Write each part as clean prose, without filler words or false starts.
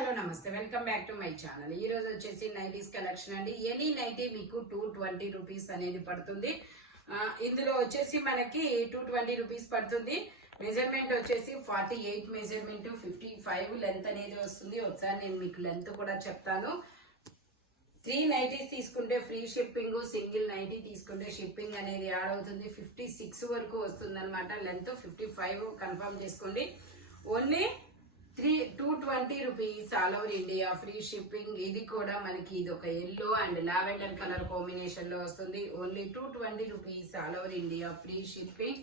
Hello నమస్తే, welcome back to my channel. ఈ రోజు వచ్చేసి నైటీస్ కలెక్షన్ అండి. ఎనీ నైటీ మీకు 220 రూపీస్ అనేది పడుతుంది. ఇందులో వచ్చేసి మనకి 220 రూపీస్ పడుతుంది. మెజర్మెంట్ వచ్చేసి 48 మెజర్మెంట్, 55 లెంత్ అనేది వస్తుంది. ఒకసారి నేను మీకు లెంత్ కూడా చెప్తాను. 3 నైటీస్ తీసుకుంటే ఫ్రీ షిప్పింగ్, సింగిల్ నైటీ తీసుకుంటే షిప్పింగ్ అనేది యాడ్ అవుతుంది. 56 వరకు వస్తుంది అనమాట. లెంత్ 55 కన్ఫర్మ్ చేసుకోండి. Only 220 rupees all over India free shipping. ఇది కూడా మనకి ఇది ఒక yellow and lavender colour combination లో వస్తుంది. Only 220 rupees all over India free shipping.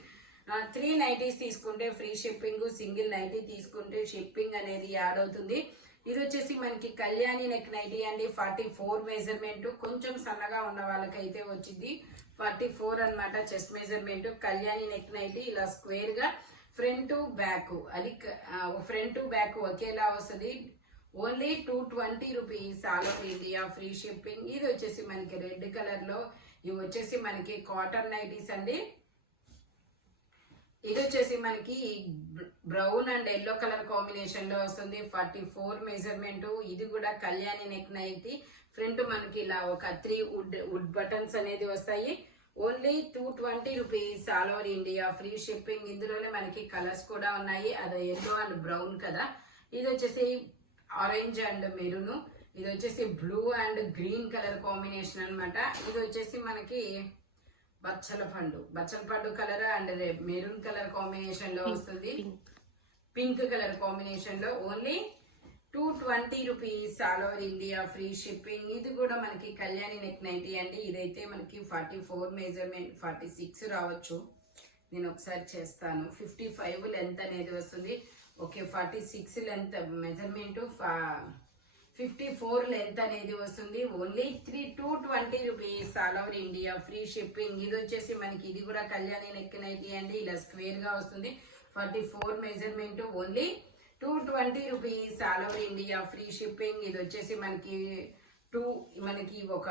3 nighties తీసుకుంటే ఫ్రీ షిప్పింగ్, సింగిల్ నైటీ తీసుకుంటే షిప్పింగ్ అనేది యాడ్ అవుతుంది. ఇది వచ్చేసి మనకి కళ్యాణి నెక్ నైటీ అండి. 44 మెజర్మెంట్. కొంచెం సన్నగా ఉన్న వాళ్ళకైతే వచ్చింది 44 అన్నమాట chest measurement. Kalyani neck nightie ఇలా స్క్వేర్ గా ఫ్రంట్ బ్యాక్, అది ఫ్రంట్ బ్యాక్ ఒకేలా వస్తుంది. Only 220 rupees all over India free shipping. ఇది వచ్చేసి మనకి రెడ్ కలర్ లో, ఇవి వచ్చేసి మనకి కాటన్ నైటీస్ అండి. ఇది వచ్చేసి మనకి brown and yellow colour combination లో వస్తుంది. 44 మెజర్మెంట్. ఇది కూడా కళ్యాణి నెక్ నైటీ. ఫ్రంట్ మనకి ఇలా ఒక 3 వుడ్ బటన్స్ అనేది వస్తాయి. Only 220 rupees all over India free shipping. ఇందులోనే మనకి కలర్స్ కూడా ఉన్నాయి. అది ఎల్లో అండ్ బ్రౌన్ కదా. ఇది వచ్చేసి ఆరెంజ్ అండ్ మెరూన్. ఇది వచ్చేసి blue and green colour combination అన్నమాట. ఇది వచ్చేసి మనకి బచ్చల పండు colour and maroon colour combination లో వస్తుంది. పింక్ కలర్ కాంబినేషన్ లో. Only 220 rupees all over India free shipping. ఇది కూడా మనకి కళ్యాణి నెక్ నైటీ అండి. ఇదైతే మనకి 44 మెజర్మెంట్, 46 రావచ్చు. నేను ఒకసారి చేస్తాను. 55 లెంత్ అనేది వస్తుంది. ఓకే, 46 లెంత్ మెజర్మెంట్, 54 లెంత్ అనేది వస్తుంది. Only 220 rupees all over India free shipping. ఇది వచ్చేసి మనకి ఇది కూడా కళ్యాణి నెక్ నైటీ అండి. ఇలా స్క్వేర్ గా వస్తుంది. 44 measurement. Only 220 rupees all over India free shipping. ఇది వచ్చేసి మనకి ఒక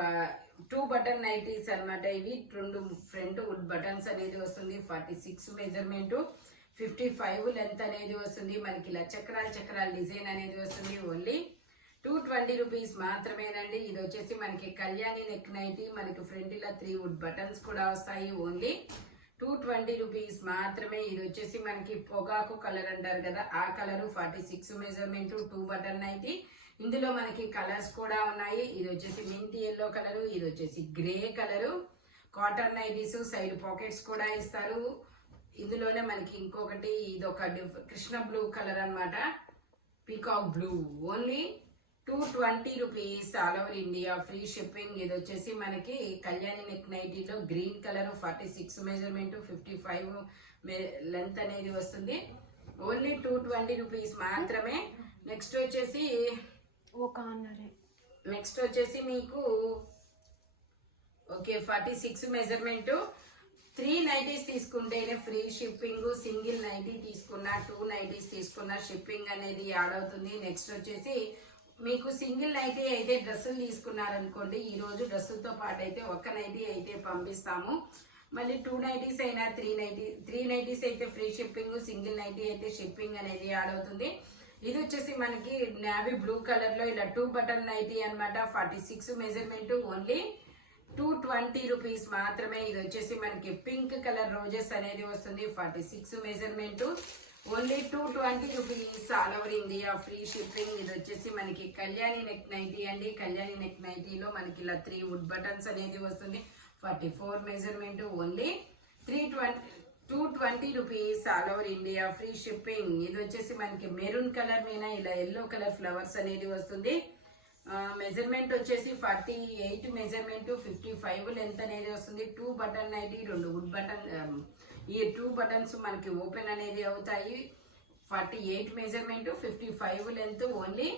2 బటన్ నైటీస్ అనమాట. ఇవి 2 ఫ్రంట్ వుడ్ బటన్స్ అనేది వస్తుంది. 46 మెజర్మెంట్, 55 లెంత్ అనేది వస్తుంది. మనకి ఇలా చక్రాల డిజైన్ అనేది వస్తుంది. ఓన్లీ 220 రూపీస్ మాత్రమేనండి. ఇది వచ్చేసి మనకి కళ్యాణి నెక్ నైటీ. మనకి ఫ్రంట్ ఇలా 3 వుడ్ బటన్స్ కూడా వస్తాయి. ఓన్లీ 220 రూపీస్ మాత్రమే. ఇది వచ్చేసి మనకి పొగాకు కలర్ అంటారు కదా, ఆ కలర్. 46 measurement, 2 button nightie. ఇందులో మనకి కలర్స్ కూడా ఉన్నాయి. ఇది వచ్చేసి మింట్ ఎల్లో కలర్, ఇది వచ్చేసి grey colour. Cotton nighties, side pockets కూడా ఇస్తారు. ఇందులోనే మనకి ఇంకొకటి ఇది ఒక కృష్ణ బ్లూ కలర్ అన్నమాట, peacock blue. Only 220 rupees all over India free shipping. ఇది వచ్చేసి మనకి కళ్యాణి నెక్ నైటీలో గ్రీన్ కలర్, 46 మెజర్మెంట్, 55 లెంత్ అనేది వస్తుంది. ఓన్లీ 220 రూపీస్ మాత్రమే. నెక్స్ట్ వచ్చేసి మీకు ఓకే 46 మెజర్మెంట్. 3 నైటీస్ తీసుకుంటేనే ఫ్రీ షిప్పింగ్. సింగిల్ నైటీ తీసుకున్నా, 2 నైటీస్ తీసుకున్నా షిప్పింగ్ అనేది యాడ్ అవుతుంది. నెక్స్ట్ వచ్చేసి మీకు సింగిల్ నైటీ అయితే డ్రెస్సులు తీసుకున్నారనుకోండి, ఈ రోజు డ్రెస్సులతో పాటు అయితే ఒక్క నైటీ అయితే పంపిస్తాము. మళ్ళీ 2 నైటీస్ అయినా 3 నైటీస్ అయితే ఫ్రీ షిప్పింగ్, సింగిల్ నైటీ అయితే షిప్పింగ్ అనేది యాడ్ అవుతుంది. ఇది వచ్చేసి మనకి నేవీ బ్లూ కలర్ లో ఇలా 2 బటన్ నైటీ అనమాట. 46 మెజర్మెంట్. ఓన్లీ 220 రూపీస్ మాత్రమే. ఇది వచ్చేసి మనకి పింక్ కలర్ రోజెస్ అనేది వస్తుంది. 46 measurement. Only 220 rupees all over India free shipping. ఇది వచ్చేసి మనకి కళ్యాణి నెక్ నైటీ అండి. కళ్యాణి నెక్ నైటీలో మనకి ఇలా 3 వుడ్ బటన్స్ అనేది వస్తుంది. 44 measurement. Only 220 rupees all over India free shipping. ఇది వచ్చేసి మనకి మెరూన్ కలర్ మీద ఇలా ఎల్లో కలర్ ఫ్లవర్స్ అనేది వస్తుంది. మెజర్మెంట్ వచ్చేసి 48 మెజర్మెంట్, 55 లెంత్ అనేది వస్తుంది. 2 బటన్ నైటీ, 2 వుడ్ బటన్. ఈ 2 బటన్స్ మనకి ఓపెన్ అనేది అవుతాయి. 48 measurement, 55 length. Only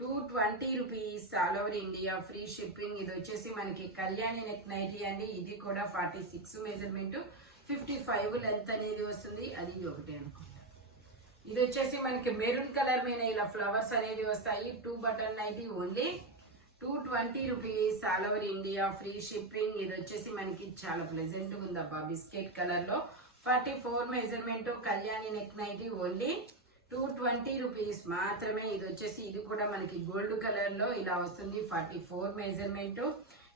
220 rupees all over India free shipping. ఇది వచ్చేసి మనకి కళ్యాణి నెక్ నైటీ అండి. ఇది కూడా 46 మెజర్మెంట్, 55 లెంత్ అనేది వస్తుంది. అది ఒకటి అనుకుంటా. ఇది వచ్చేసి మనకి మెరూన్ కలర్ మీద ఇలా ఫ్లవర్స్ అనేది వస్తాయి. 2 button nighty. Only 220 rupees all over India free shipping. ఇది వచ్చేసి మనకి చాలా ప్లెజెంట్ ఉందబ్బా, బిస్కెట్ కలర్ లో. 44 measurement, Kalyani neck nightie. Only 220 rupees మాత్రమే. ఇది వచ్చేసి ఇది కూడా మనకి గోల్డ్ కలర్ లో ఇలా వస్తుంది. 44 measurement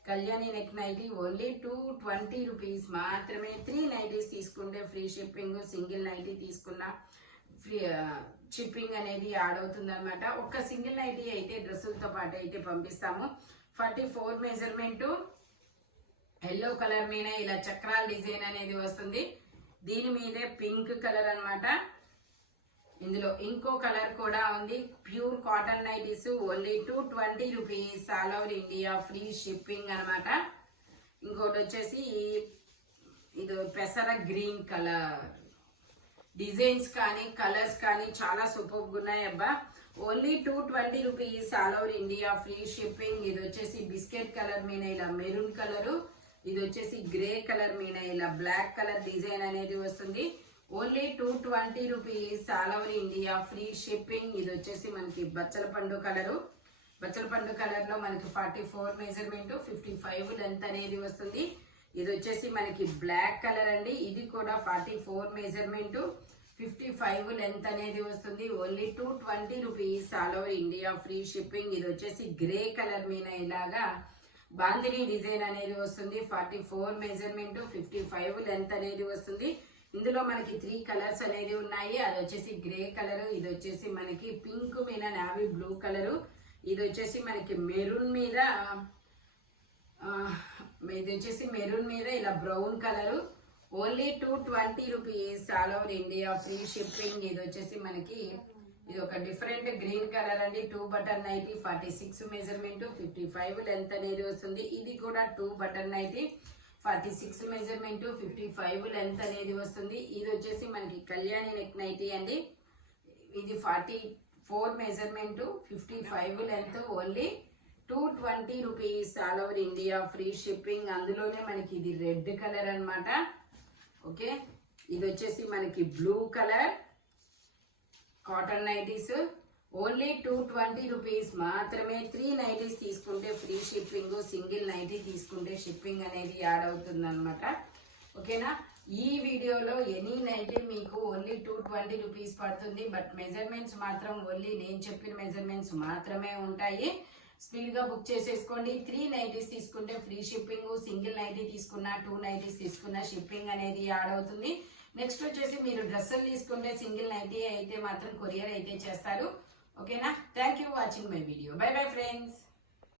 Kalyani neck nightie only 220 rupees మాత్రమే. 3 నైటీస్ తీసుకుంటే ఫ్రీ షిప్పింగ్, సింగిల్ నైటీ తీసుకున్న ఫ్రీ షిప్పింగ్ అనేది యాడ్ అవుతుంది అనమాట. ఒక్క సింగిల్ నైటీ అయితే డ్రెస్సులతో పాటు అయితే పంపిస్తాము. 44 మెజర్మెంట్ ఎల్లో కలర్ మీద ఇలా చక్రాల డిజైన్ అనేది వస్తుంది. దీని మీదే పింక్ కలర్ అన్నమాట. ఇందులో ఇంకో కలర్ కూడా ఉంది. Pure cotton nighties only 220 rupees all over India free shipping అనమాట. ఇంకోటి వచ్చేసి ఇది పెసర గ్రీన్ కలర్. డిజైన్స్ కానీ కలర్స్ కానీ చాలా సూపర్గా ఉన్నాయి అబ్బా. Only 220 rupees all over India free shipping. ఇది వచ్చేసి బిస్కెట్ కలర్ మీద ఇలా మెరూన్ కలరు, ఇది వచ్చేసి గ్రే కలర్ మీద ఇలా బ్లాక్ కలర్ డిజైన్ అనేది వస్తుంది. Only 220 rupees all over India free shipping. ఇది వచ్చేసి మనకి బచ్చల పండు కలరు. బచ్చల పండు కలర్ లో మనకి 44 మెజర్మెంట్ 55 లెంత్ అనేది వస్తుంది. ఇది వచ్చేసి మనకి బ్లాక్ కలర్ అండి. ఇది కూడా 44 మెజర్మెంట్ 55 లెంత్ అనేది వస్తుంది. Only 220 rupees all over India free shipping. ఇది వచ్చేసి గ్రే కలర్ మీద ఇలాగా బాందిని డిజైన్ అనేది వస్తుంది. 44 మెజర్మెంట్ 55 లెంత్ అనేది వస్తుంది. ఇందులో మనకి 3 కలర్స్ అనేది ఉన్నాయి. అది వచ్చేసి గ్రే కలర్, ఇది వచ్చేసి మనకి పింక్ మీద నావీ బ్లూ కలరు, ఇది వచ్చేసి మనకి మెరూన్ మీద ఇలా brown colour. Only 220 rupees all over India free shipping. ఇది వచ్చేసి మనకి ఇది ఒక డిఫరెంట్ గ్రీన్ కలర్ అండి. 2 బటన్ నైటీ 46 మెజర్మెంట్ 55 లెంత్ అనేది వస్తుంది. ఇది కూడా 2 బటన్ నైటీ 46 మెజర్మెంట్ 55 లెంత్ అనేది వస్తుంది. ఇది వచ్చేసి మనకి కళ్యాణి నెక్ నైటీ అండి. ఇది 44 measurement 55 length only 220 rupees all over India free shipping. అందులోనే మనకి ఇది రెడ్ కలర్ అన్నమాట. ఓకే, ఇది వచ్చేసి మనకి blue colour cotton nighties only 220 rupees మాత్రమే. 3 నైటీస్ తీసుకుంటే ఫ్రీ షిప్పింగ్, సింగిల్ నైటీ తీసుకుంటే షిప్పింగ్ అనేది యాడ్ అవుతుంది అనమాట. ఓకేనా, ఈ వీడియోలో ఎనీ నైటీ మీకు ఓన్లీ 220 రూపీస్ పడుతుంది. బట్ మెజర్మెంట్స్ మాత్రం ఓన్లీ నేను చెప్పిన మెజర్మెంట్స్ మాత్రమే ఉంటాయి. స్పీడ్ గా బుక్ చేసేసుకోండి. 3 నైటీస్ తీసుకుంటే ఫ్రీ షిప్పింగ్, సింగిల్ నైటీ తీసుకున్నా 2 నైటీస్ తీసుకున్నా షిప్పింగ్ అనేది యాడ్ అవుతుంది. నెక్స్ట్ వచ్చేసి మీరు డ్రెస్సులు తీసుకుంటే సింగిల్ నైటీ అయితే మాత్రం కొరియర్ అయితే చేస్తారు. ఓకేనా, thank you watching my video. By bye friends.